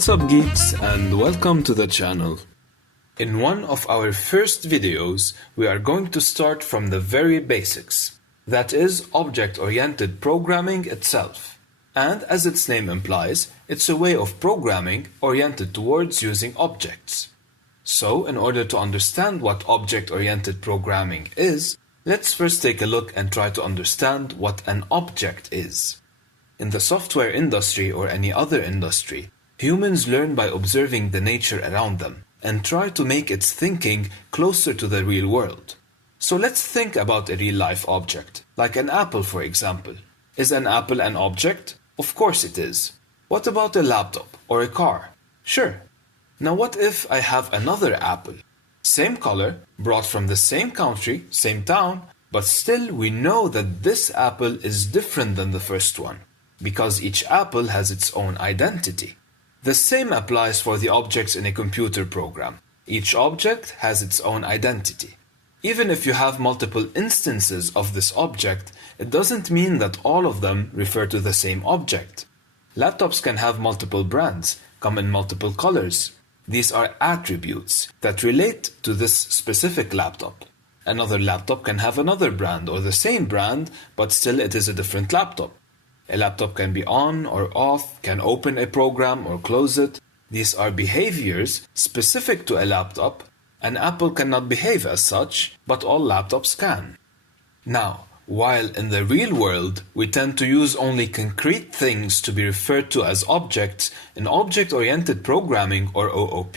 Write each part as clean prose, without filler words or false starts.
What's up geeks, and welcome to the channel. In one of our first videos, we are going to start from the very basics, that is, object-oriented programming itself. And as its name implies, it's a way of programming oriented towards using objects. So, in order to understand what object-oriented programming is, let's first take a look and try to understand what an object is. In the software industry or any other industry, humans learn by observing the nature around them and try to make its thinking closer to the real world. So let's think about a real-life object, like an apple for example. Is an apple an object? Of course it is. What about a laptop or a car? Sure. Now what if I have another apple? Same color, brought from the same country, same town, but still we know that this apple is different than the first one, because each apple has its own identity. The same applies for the objects in a computer program. Each object has its own identity. Even if you have multiple instances of this object, it doesn't mean that all of them refer to the same object. Laptops can have multiple brands, come in multiple colors. These are attributes that relate to this specific laptop. Another laptop can have another brand or the same brand, but still it is a different laptop. A laptop can be on or off, can open a program or close it. These are behaviors specific to a laptop. An Apple cannot behave as such, but all laptops can. Now, while in the real world we tend to use only concrete things to be referred to as objects, in object-oriented programming or OOP,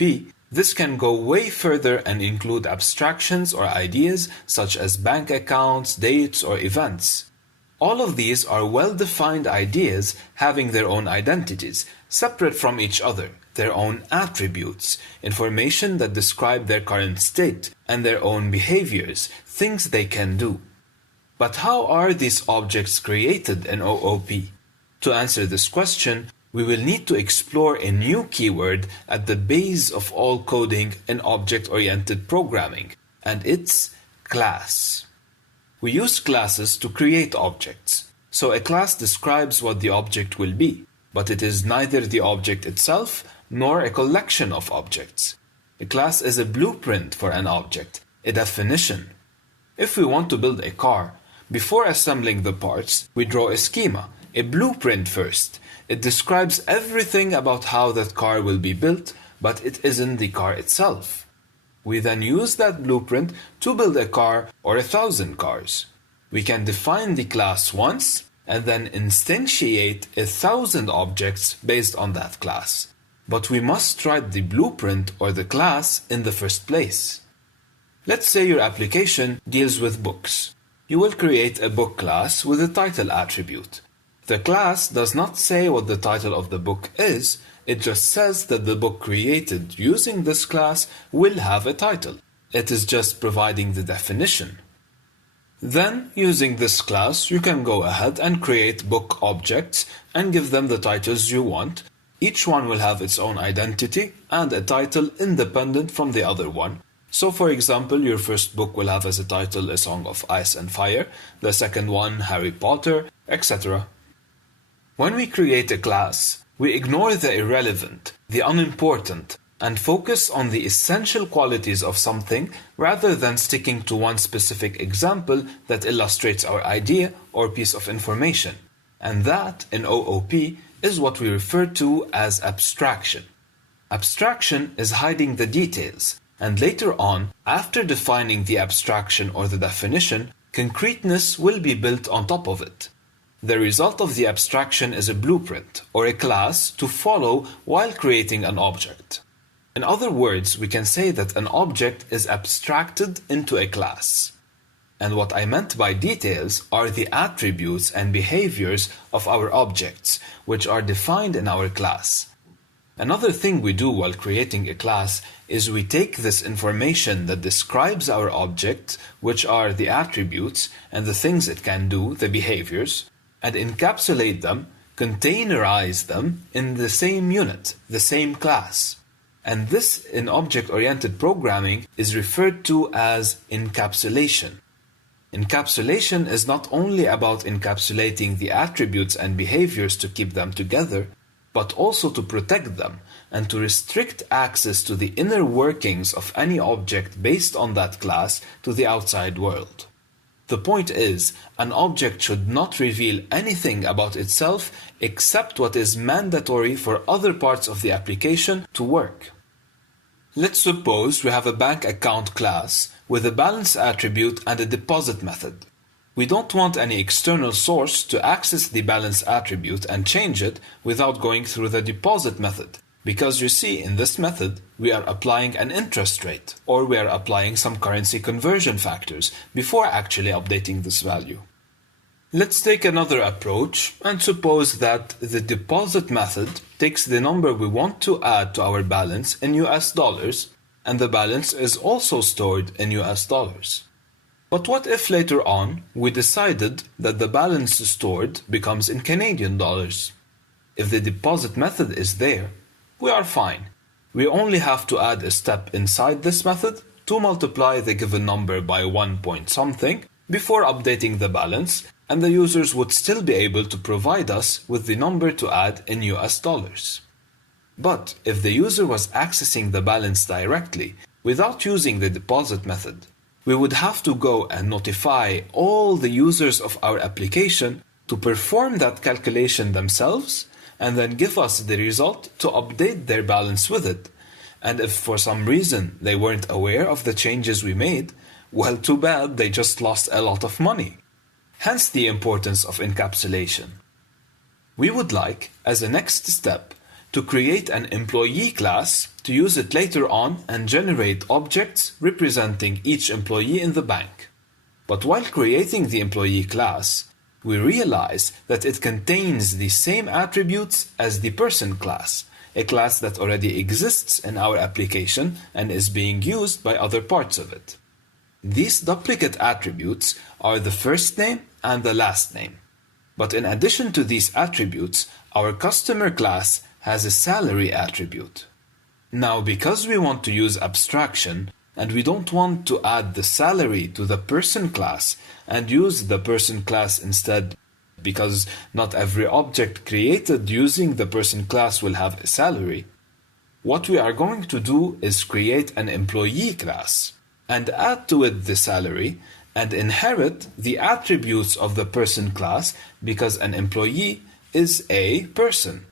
this can go way further and include abstractions or ideas such as bank accounts, dates, or events. All of these are well-defined ideas having their own identities, separate from each other, their own attributes, information that describe their current state, and their own behaviors, things they can do. But how are these objects created in OOP? To answer this question, we will need to explore a new keyword at the base of all coding in object-oriented programming, and it's class. We use classes to create objects. So a class describes what the object will be, but it is neither the object itself nor a collection of objects. A class is a blueprint for an object, a definition. If we want to build a car, before assembling the parts, we draw a schema, a blueprint first. It describes everything about how that car will be built, but it isn't the car itself. We then use that blueprint to build a car or 1,000 cars. We can define the class once and then instantiate 1,000 objects based on that class. But we must write the blueprint or the class in the first place. Let's say your application deals with books. You will create a book class with a title attribute. The class does not say what the title of the book is, it just says that the book created using this class will have a title. It is just providing the definition. Then, using this class, you can go ahead and create book objects and give them the titles you want. Each one will have its own identity and a title independent from the other one. So for example, your first book will have as a title A Song of Ice and Fire, the second one Harry Potter, etc. When we create a class, we ignore the irrelevant, the unimportant, and focus on the essential qualities of something rather than sticking to one specific example that illustrates our idea or piece of information. And that, in OOP, is what we refer to as abstraction. Abstraction is hiding the details, and later on, after defining the abstraction or the definition, concreteness will be built on top of it. The result of the abstraction is a blueprint, or a class, to follow while creating an object. In other words, we can say that an object is abstracted into a class. And what I meant by details are the attributes and behaviors of our objects, which are defined in our class. Another thing we do while creating a class is we take this information that describes our object, which are the attributes and the things it can do, the behaviors, and encapsulate them, containerize them in the same unit, the same class. And this, in object-oriented programming, is referred to as encapsulation. Encapsulation is not only about encapsulating the attributes and behaviors to keep them together, but also to protect them and to restrict access to the inner workings of any object based on that class to the outside world. The point is, an object should not reveal anything about itself except what is mandatory for other parts of the application to work. Let's suppose we have a bank account class with a balance attribute and a deposit method. We don't want any external source to access the balance attribute and change it without going through the deposit method. Because you see, in this method, we are applying an interest rate, or we are applying some currency conversion factors before actually updating this value. Let's take another approach and suppose that the deposit method takes the number we want to add to our balance in US dollars, and the balance is also stored in US dollars. But what if later on we decided that the balance stored becomes in Canadian dollars? If the deposit method is there, we are fine. We only have to add a step inside this method to multiply the given number by 1 point something before updating the balance, and the users would still be able to provide us with the number to add in US dollars. But if the user was accessing the balance directly without using the deposit method, we would have to go and notify all the users of our application to perform that calculation themselves and then give us the result to update their balance with it. And if for some reason they weren't aware of the changes we made, well, too bad, they just lost a lot of money. Hence the importance of encapsulation. We would like, as a next step, to create an employee class to use it later on and generate objects representing each employee in the bank. But while creating the employee class, we realize that it contains the same attributes as the person class, a class that already exists in our application and is being used by other parts of it. These duplicate attributes are the first name and the last name. But in addition to these attributes, our customer class has a salary attribute. Now, because we want to use abstraction, and we don't want to add the salary to the person class and use the person class instead, because not every object created using the person class will have a salary, what we are going to do is create an employee class and add to it the salary and inherit the attributes of the person class, because an employee is a person.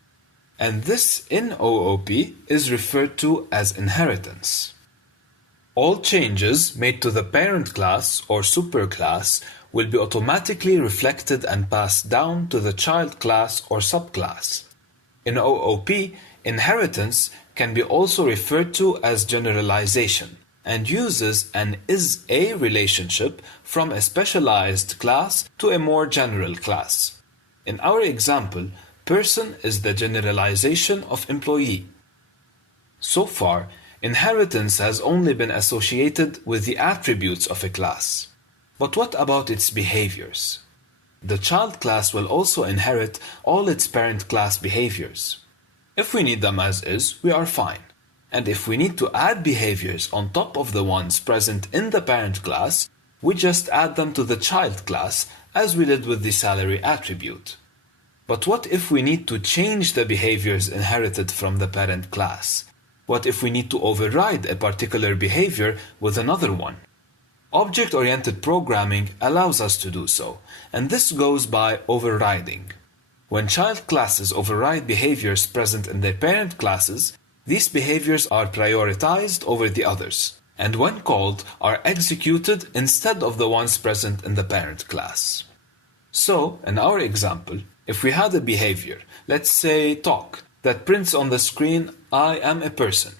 And this in OOP is referred to as inheritance. All changes made to the parent class or superclass will be automatically reflected and passed down to the child class or subclass. In OOP, inheritance can be also referred to as generalization and uses an is-a relationship from a specialized class to a more general class. In our example, person is the generalization of employee. So far, inheritance has only been associated with the attributes of a class. But what about its behaviors? The child class will also inherit all its parent class behaviors. If we need them as is, we are fine. And if we need to add behaviors on top of the ones present in the parent class, we just add them to the child class as we did with the salary attribute. But what if we need to change the behaviors inherited from the parent class? What if we need to override a particular behavior with another one? Object-oriented programming allows us to do so, and this goes by overriding. When child classes override behaviors present in their parent classes, these behaviors are prioritized over the others, and when called, are executed instead of the ones present in the parent class. So, in our example, if we had a behavior, let's say talk, that prints on the screen, I am a person,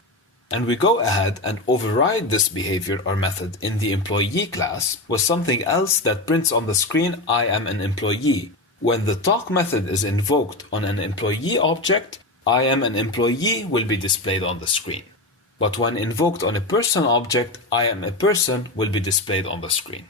and we go ahead and override this behavior or method in the employee class with something else that prints on the screen, I am an employee. When the talk method is invoked on an employee object, I am an employee will be displayed on the screen. But when invoked on a person object, I am a person will be displayed on the screen.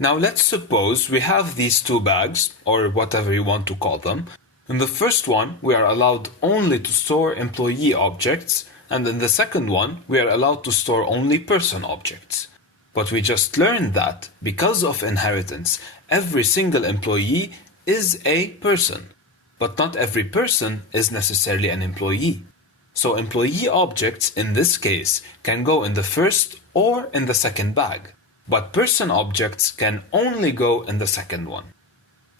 Now let's suppose we have these two bags, or whatever you want to call them. In the first one, we are allowed only to store employee objects, and in the second one, we are allowed to store only person objects. But we just learned that, because of inheritance, every single employee is a person. But not every person is necessarily an employee. So employee objects in this case can go in the first or in the second bag, but person objects can only go in the second one.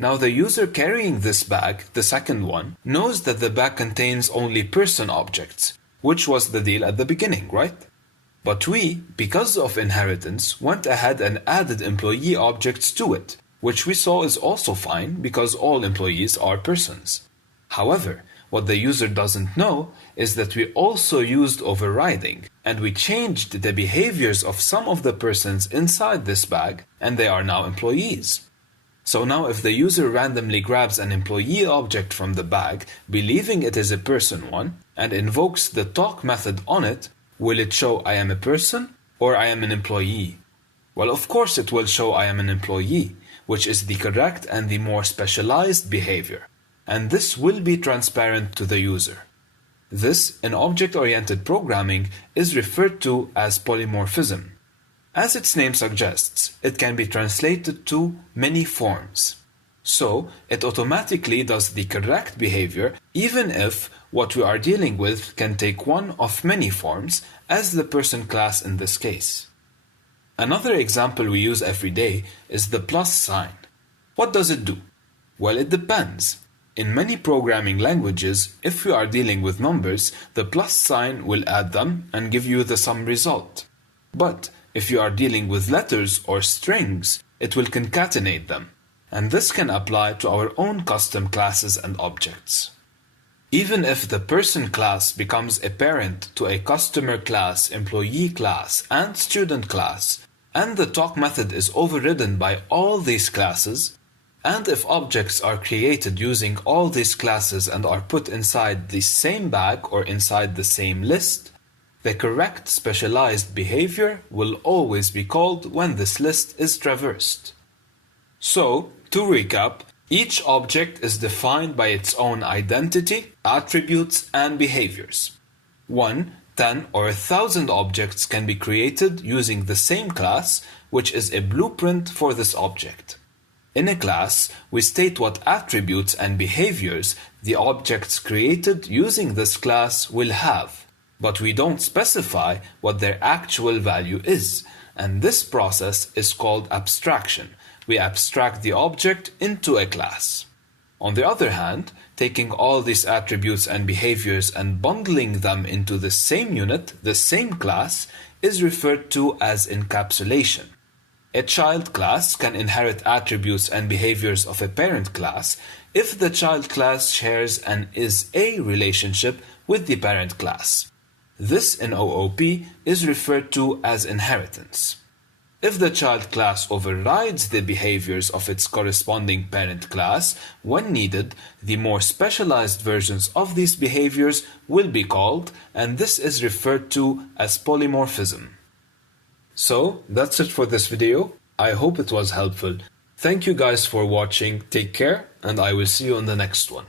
Now the user carrying this bag, the second one, knows that the bag contains only person objects, which was the deal at the beginning, right? But we, because of inheritance, went ahead and added employee objects to it, which we saw is also fine because all employees are persons. However, what the user doesn't know is that we also used overriding, and we changed the behaviors of some of the persons inside this bag, and they are now employees. So now if the user randomly grabs an employee object from the bag, believing it is a person one, and invokes the talk method on it, will it show I am a person or I am an employee? Well, of course it will show I am an employee, which is the correct and the more specialized behavior. And this will be transparent to the user. This, in object-oriented programming, is referred to as polymorphism. As its name suggests, it can be translated to many forms. So, it automatically does the correct behavior even if what we are dealing with can take one of many forms, as the person class in this case. Another example we use every day is the plus sign. What does it do? Well, it depends. In many programming languages, if we are dealing with numbers, the plus sign will add them and give you the sum result. But if you are dealing with letters or strings, it will concatenate them. And this can apply to our own custom classes and objects. Even if the person class becomes a parent to a customer class, employee class, and student class, and the talk method is overridden by all these classes, and if objects are created using all these classes and are put inside the same bag or inside the same list, the correct specialized behavior will always be called when this list is traversed. So, to recap, each object is defined by its own identity, attributes, and behaviors. 1, 10, or 1,000 objects can be created using the same class, which is a blueprint for this object. In a class, we state what attributes and behaviors the objects created using this class will have, but we don't specify what their actual value is, and this process is called abstraction. We abstract the object into a class. On the other hand, taking all these attributes and behaviors and bundling them into the same unit, the same class, is referred to as encapsulation. A child class can inherit attributes and behaviors of a parent class if the child class shares an is-a relationship with the parent class. This in OOP is referred to as inheritance. If the child class overrides the behaviors of its corresponding parent class, when needed, the more specialized versions of these behaviors will be called, and this is referred to as polymorphism. So, that's it for this video. I hope it was helpful. Thank you guys for watching, take care, and I will see you on the next one.